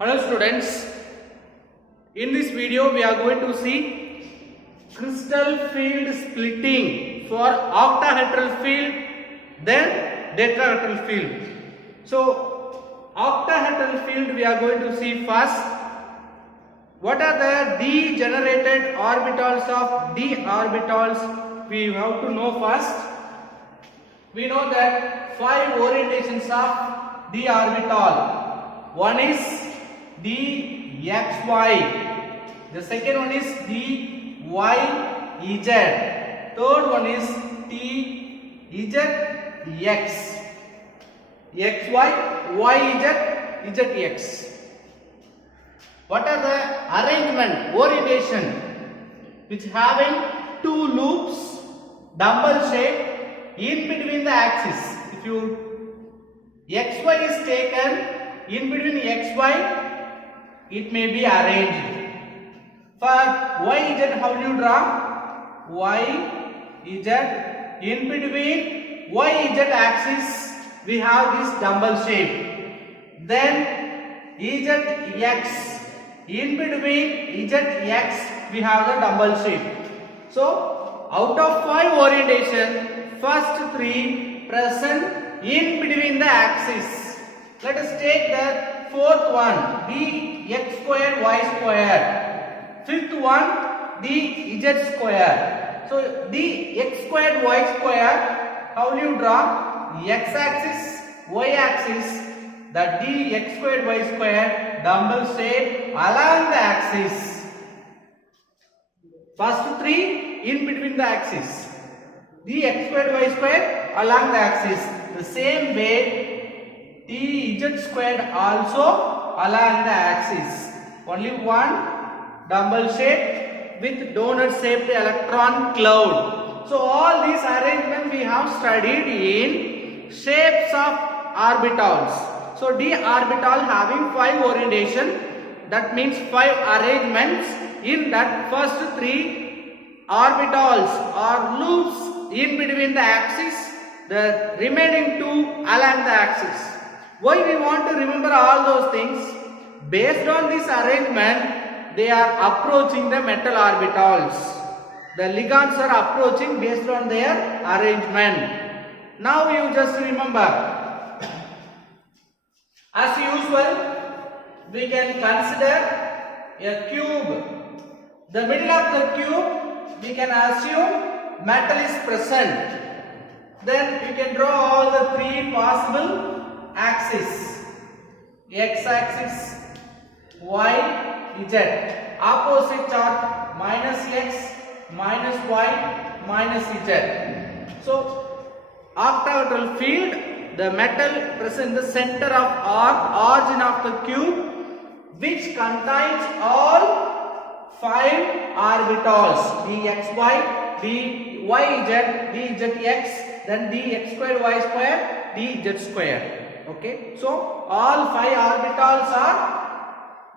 Hello students, in this video we are going to see crystal field splitting for octahedral field then tetrahedral field. So octahedral field we are going to see first. What are the degenerated orbitals of d orbitals? We have to know first. We know that 5 orientations of d orbital. One is dxy, the second one is dyz, third one is tzx, xy, yz, zx. What are the arrangement, orientation, which having two loops, dumbbell shape in between the axis. If you xy is taken in between xy, it may be arranged. For yz, how do you draw? Yz, in between yz axis we have this dumbbell shape. Then zx, in between zx we have the dumbbell shape. So out of 5 orientation, first 3 present in between the axis. Let us take the fourth one, dx square y square. Fifth one, dz square. So dx square y square, how do you draw? X axis, y axis, the dx square y square dumbbell shape along the axis. First 3 in between the axis. Dx square y square along the axis. The same way dz squared also along the axis. Only one dumbbell shape with donut shaped electron cloud. So all these arrangements we have studied in shapes of orbitals. So d orbital having 5 orientation, that means 5 arrangements. In that first 3 orbitals or loops in between the axis, the remaining 2 along the axis. Why we want to remember all those things? Based on this arrangement, they are approaching the metal orbitals. The ligands are approaching based on their arrangement. Now you just remember, as usual, we can consider a cube. The middle of the cube, we can assume metal is present. Then we can draw all the 3 possible axis, x axis, y, z, opposite chart, minus x, minus y, minus z. So octahedral field, the metal present in the center of origin of the cube, which contains all 5 orbitals, dxy, dyz, dzx, then dx square y square, dz square. Okay, so all 5 orbitals are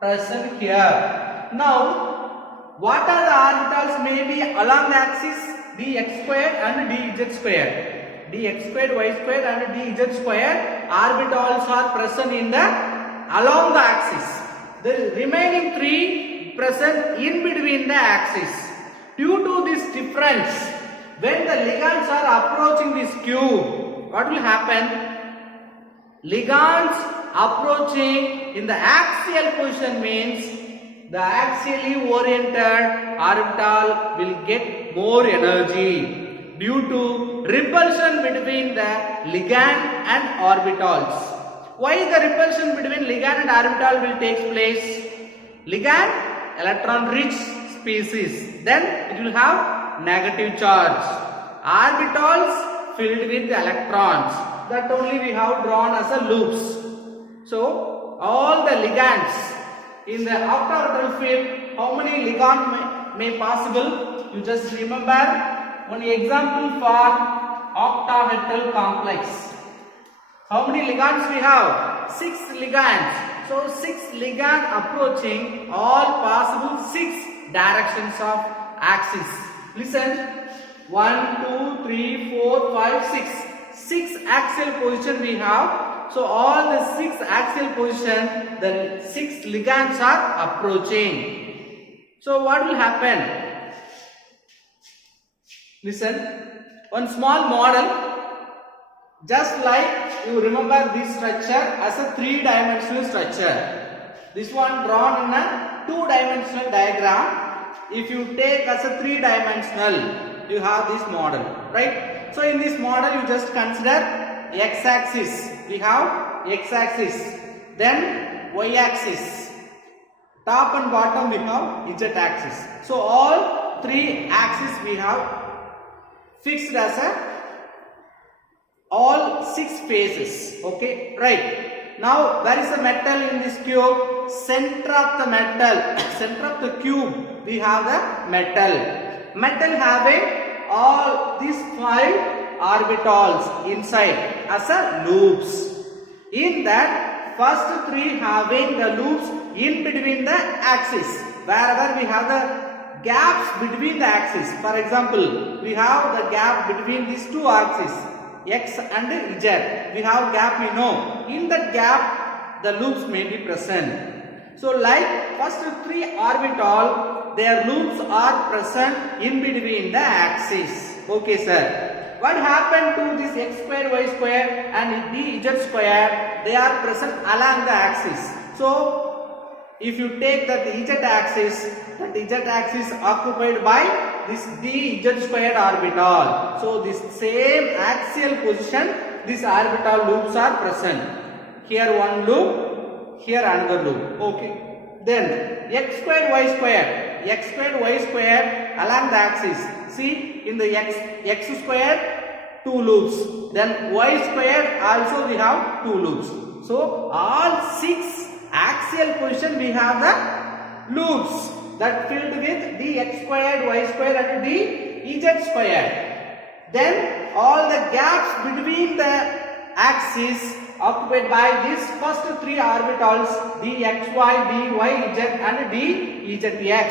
present here. Now, what are the orbitals may be along the axis? Dx square and dz square. Dx square, y square and dz square orbitals are present in the along the axis. The remaining 3 present in between the axis. Due to this difference, when the ligands are approaching this cube, what will happen? Ligands approaching in the axial position means the axially oriented orbital will get more energy due to repulsion between the ligand and orbitals. Why the repulsion between ligand and orbital will take place? Ligand, electron rich species, then it will have negative charge. Orbitals filled with electrons, that only we have drawn as a loops. So all the ligands in the octahedral field, how many ligands may possible? You just remember one example for octahedral complex. How many ligands we have? 6 ligands. So 6 ligands approaching all possible 6 directions of axis. Listen, 1, 2, 3, 4, 5, 6. 6 axial position we have. So all the 6 axial position, the 6 ligands are approaching. So what will happen? Listen, one small model, just like you remember this structure as a 3-dimensional structure. This one drawn in a 2-dimensional diagram. If you take as a 3-dimensional, you have this model, right? So in this model, you just consider x-axis. We have x-axis, then y-axis. Top and bottom we have z-axis. So all 3 axes we have fixed as a all 6 faces. Okay, right. Now where is the metal in this cube? Center of the metal, center of the cube, we have the metal. Metal having all these 5 orbitals inside as a loops. In that, first 3 having the loops in between the axis. Wherever we have the gaps between the axis. For example, we have the gap between these 2 axes, x and z. We have gap, we know. In that gap, the loops may be present. So like first 3 orbital, their loops are present in between the axis. Okay, sir. What happened to this x square, y square and dz square? They are present along the axis. So if you take that z axis occupied by this dz squared orbital. So this same axial position, these orbital loops are present. Here one loop, here another loop. Okay. Then x squared, y squared along the axis. See, in the x squared 2 loops, then y squared also we have 2 loops. So all 6 axial position we have the loops that filled with dx squared, y squared and dz squared. Then all the gaps between the axis occupied by these first 3 orbitals dxy, dyz and dzx.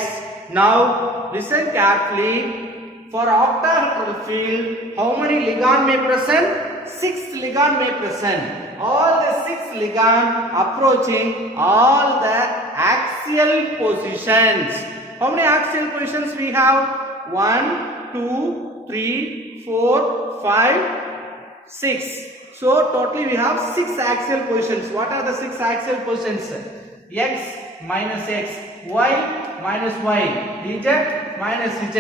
Now listen carefully. For octahedral field, how many ligand may present? 6 ligand may present. All the 6 ligand approaching all the axial positions. How many axial positions we have? 1, 2, 3, 4, 5, 6. So totally we have 6 axial positions. What are the 6 axial positions? X minus x, y minus y, dz minus z.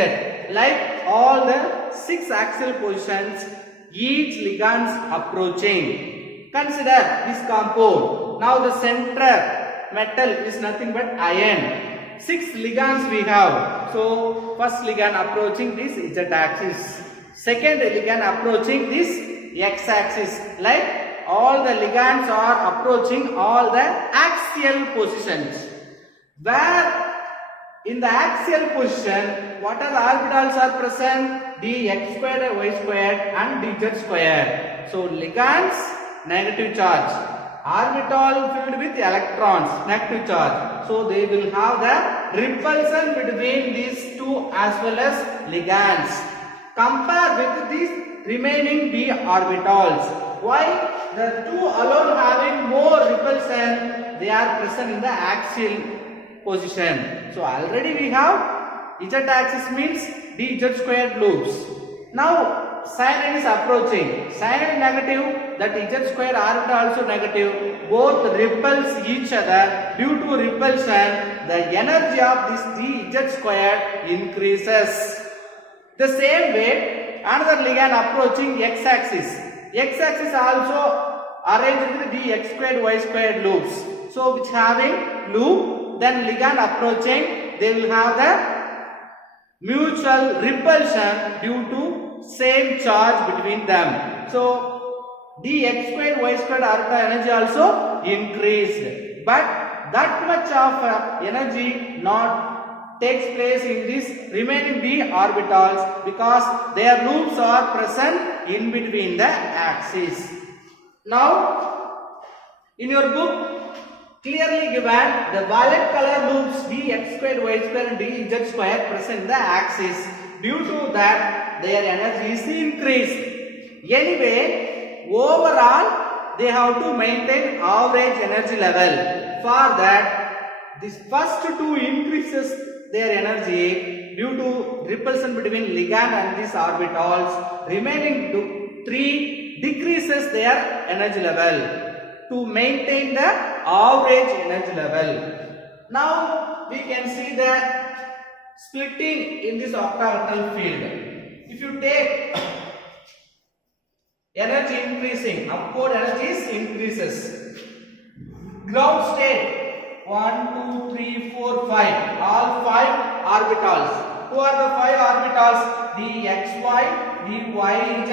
Like all the 6 axial positions, each ligands approaching. Consider this compound. Now the center metal is nothing but iron. 6 ligands we have. So first ligand approaching this z-axis. Second ligand approaching this x-axis. Like all the ligands are approaching all the axial positions. Where in the axial position, what are the orbitals are present? dx squared, y squared and dz squared. So ligands, negative charge. Orbital filled with electrons, negative charge. So they will have the repulsion between these 2 as well as ligands. Compare with these remaining d orbitals. Why? The 2 alone having more repulsion, they are present in the axial position. So already we have z-axis means dz squared loops. Now cyanide is approaching. Cyanide negative, that z squared orbital also negative. Both repulse each other. Due to repulsion, the energy of this dz squared increases. The same way, another ligand approaching x-axis. X-axis also arranged with dx squared, y squared loops. So which having loop, then ligand approaching, they will have the mutual repulsion due to same charge between them. So dx squared, y squared orbital energy also increased. But that much of energy not takes place in these remaining d orbitals because their loops are present in between the axes. Now in your book clearly given the violet color loops dx squared, y squared and dz squared present in the axis. Due to that their energy is increased. Anyway, overall they have to maintain average energy level. For that, this first two increases their energy due to repulsion between ligand and these orbitals. Remaining three decreases their energy level to maintain the average energy level. Now we can see the splitting in this octahedral field. If you take energy increasing, upward energies increases. Ground state 1, 2, 3, 4, 5. All 5 orbitals. Who are the 5 orbitals? The xy, the yz,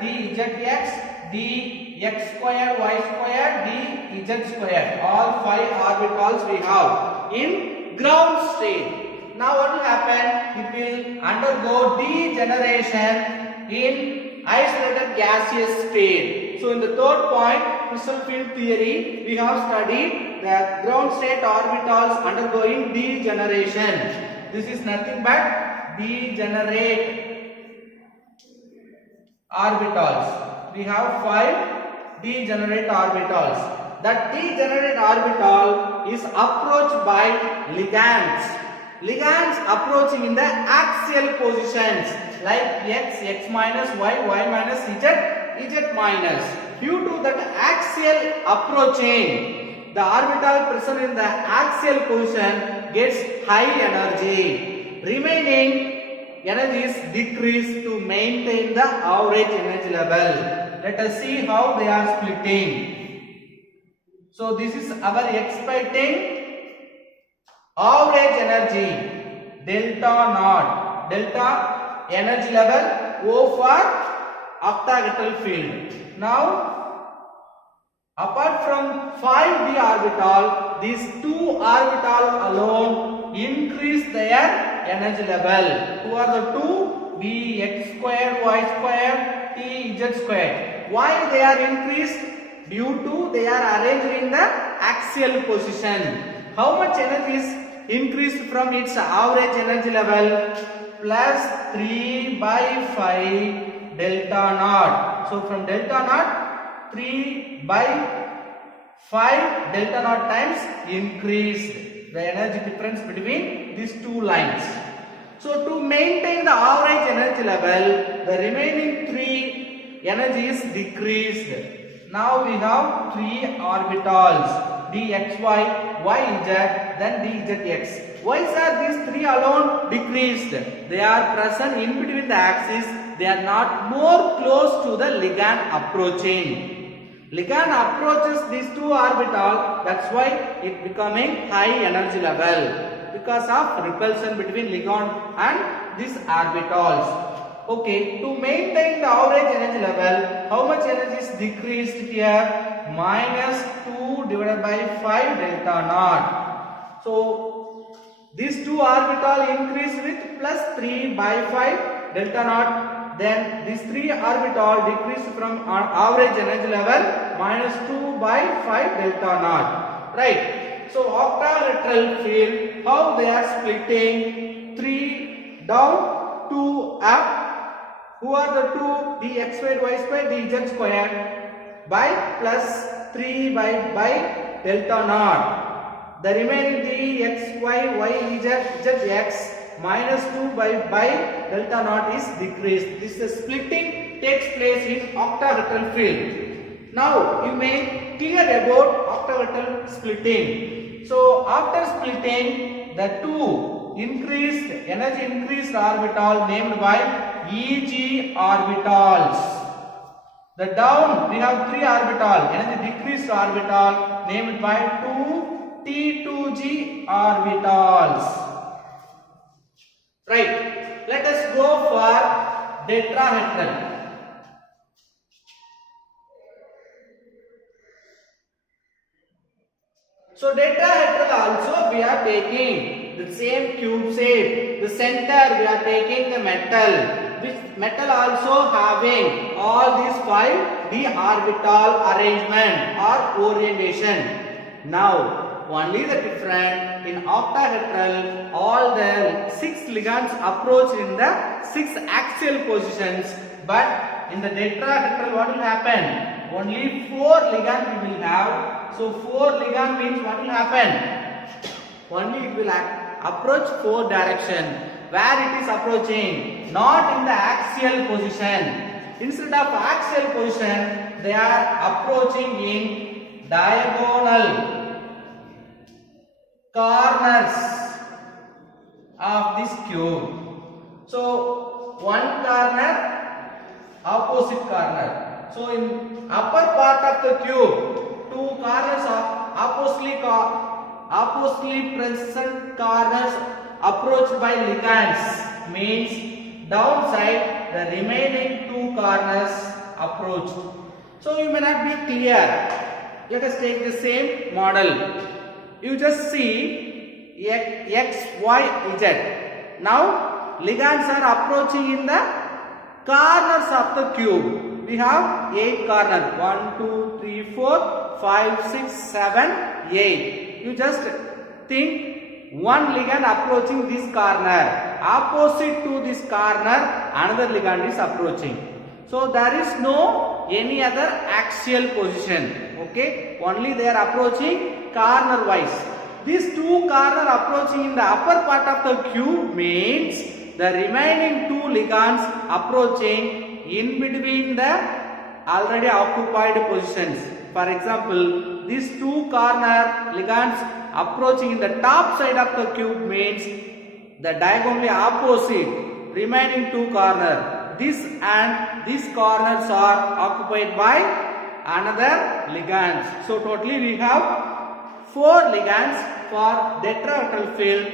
the zx, the x square, y square, the z square. All 5 orbitals we have in ground state. Now what will happen? It will undergo degeneration in isolated gaseous state. So in the third point, crystal field theory, we have studied the ground state orbitals undergoing degeneration. This is nothing but degenerate orbitals. We have 5 degenerate orbitals. That degenerate orbital is approached by ligands. Ligands approaching in the axial positions like x minus, y minus, z minus. Due to that axial approaching, the orbital present in the axial position gets high energy. Remaining energies decrease to maintain the average energy level. Let us see how they are splitting. So this is our expecting average energy delta naught, delta energy level O for octahedral field. Now apart from 5d orbital, these 2 orbital alone increase their energy level. Who are the 2? The x square, y square, t z square. Why they are increased? Due to they are arranged in the axial position. How much energy is increased from its average energy level? Plus 3 by 5 delta naught. So from delta naught, 3 by 5 delta naught times increased the energy difference between these 2 lines. So to maintain the average energy level, the remaining 3 energies decreased. Now we have 3 orbitals. dxy, yz, then dzx. Why are these 3 alone decreased? They are present in between the axis. They are not more close to the ligand approaching. Ligand approaches these 2 orbitals. That's why it becoming high energy level because of repulsion between ligand and these orbitals. Okay, to maintain the average energy level, how much energy is decreased here? Minus 2 divided by 5 delta naught. So these 2 orbital increase with plus 3 by 5 delta naught. Then these 3 orbital decrease from average energy level minus 2 by 5 delta naught. Right. So octahedral field, how they are splitting? 3 down, 2 up. Who are the 2? The x squared, y squared, the z squared by plus 3 by delta naught. The remaining the x, y, z, x minus 2 by delta naught is decreased. This is splitting takes place in octahedral field. Now you may clear about octahedral splitting. So after splitting, the 2 increased energy increased orbital named by Eg orbitals. The down we have 3 orbital energy decreased orbital named by 2 T2G orbitals. Right. Let us go for tetrahedral. So tetrahedral also we are taking the same cube shape. The center we are taking the metal. Which metal also having all these 5 d orbital arrangement or orientation. Now only the different in octahedral all the 6 ligands approach in the 6 axial positions, but in the tetrahedral what will happen? only 4 ligand we will have. So 4 ligand means what will happen? Only it will approach 4 direction. Where it is approaching? Not in the axial position. Instead of axial position, they are approaching in diagonal corners of this cube. So one corner, opposite corner. So in upper part of the cube, 2 corners are oppositely present corners approached by ligands, means downside the remaining 2 corners approached. So you may not be clear. Let us take the same model. You just see X, Y, Z. Now ligands are approaching in the corners of the cube. We have 8 corners. 1, 2, 3, 4, 5, 6, 7, 8. You just think one ligand approaching this corner. Opposite to this corner, another ligand is approaching. So there is no any other axial position. Okay, only they are approaching corner wise. These 2 corners approaching in the upper part of the cube means the remaining 2 ligands approaching in between the already occupied positions. For example, these 2 corner ligands approaching in the top side of the cube means the diagonally opposite remaining 2 corners. This and these corners are occupied by another ligands. So totally we have 4 ligands for tetrahedral field.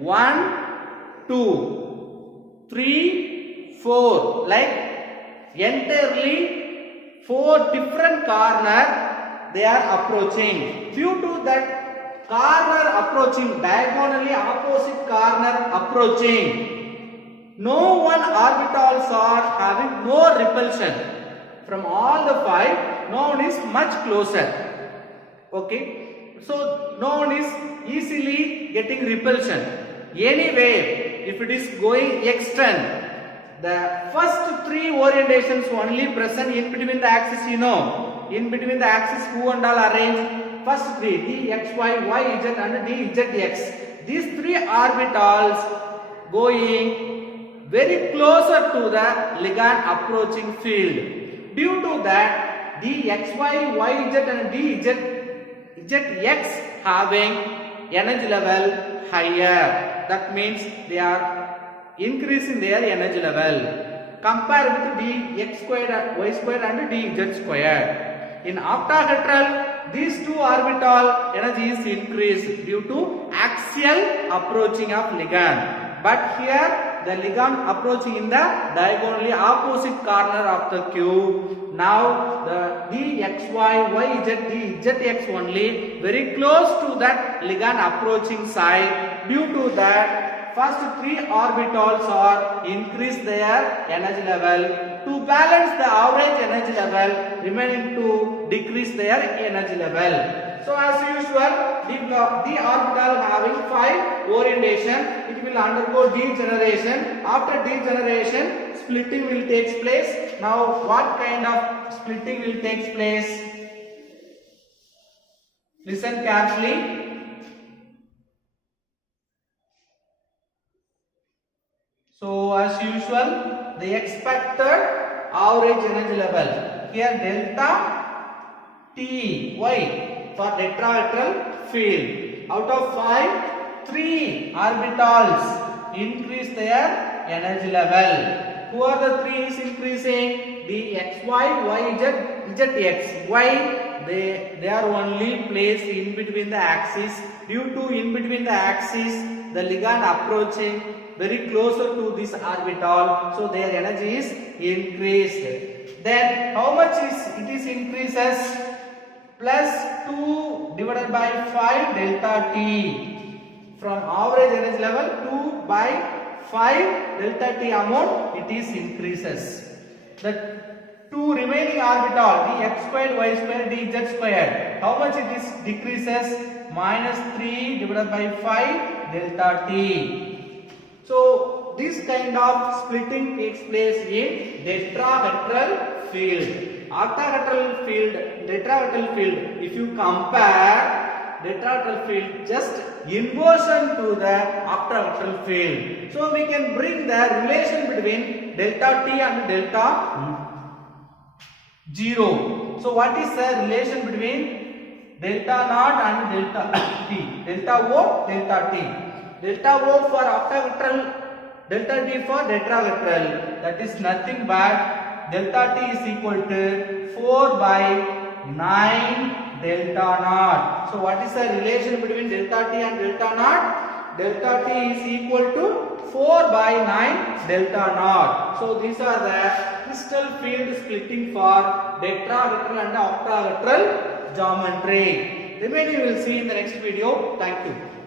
1, 2, 3, 4. Like entirely 4 different corners they are approaching. Due to that corner approaching, diagonally opposite corner approaching, no one orbitals are having no repulsion. From all the 5, no one is much closer. Okay, so no one is easily getting repulsion. Anyway, if it is going extend, the first 3 orientations only present in between the axis. You know, in between the axis who and all arrange? First 3, D, X, Y, Y, Z and D, Z, X. These 3 orbitals going very closer to the ligand approaching field. Due to that, D, X, Y, Y, Z and D, Z, X having energy level higher. That means they are increasing their energy level compared with D, X squared, Y squared and D, Z squared. In octahedral, these 2 orbital energy is increased due to axial approaching of ligand. But here the ligand approaching in the diagonally opposite corner of the cube. Now the D, X, Y, Y, Z, D, Z, X only very close to that ligand approaching side. Due to that, first 3 orbitals are increase their energy level. To balance the average energy level, remaining to decrease their energy level. So as usual, the orbital having 5 orientation, it will undergo degeneration. After degeneration, splitting will take place. Now what kind of splitting will take place? Listen carefully. So as usual, the expected average energy level. Here delta T, Y for tetrahedral field. Out of 5, 3 orbitals increase their energy level. Who are the 3 is increasing? The X, Y, Y, Z, Z, X. Why? They are only placed in between the axis. Due to in between the axis, the ligand approaching very closer to this orbital, so their energy is increased. Then how much is it is increases? Plus 2 divided by 5 delta T. From average energy level 2 by 5 delta T amount it is increases. The 2 remaining orbital, the X squared, Y squared, D, Z squared, how much it is decreases? Minus 3 divided by 5 delta T. So this kind of splitting takes place in tetrahedral field. Octahedral field, tetrahedral field, if you compare tetrahedral field just inversion to the octahedral field. So we can bring the relation between delta t and delta 0. So what is the relation between delta naught and delta t? Delta O, delta t. Delta O for octahedral, delta t for tetrahedral. That is nothing but delta t is equal to 4 by 9 delta naught. So what is the relation between delta t and delta naught? Delta t is equal to 4 by 9 delta naught. So these are the crystal field splitting for tetrahedral and octahedral geometry. Remaining we will see in the next video. Thank you.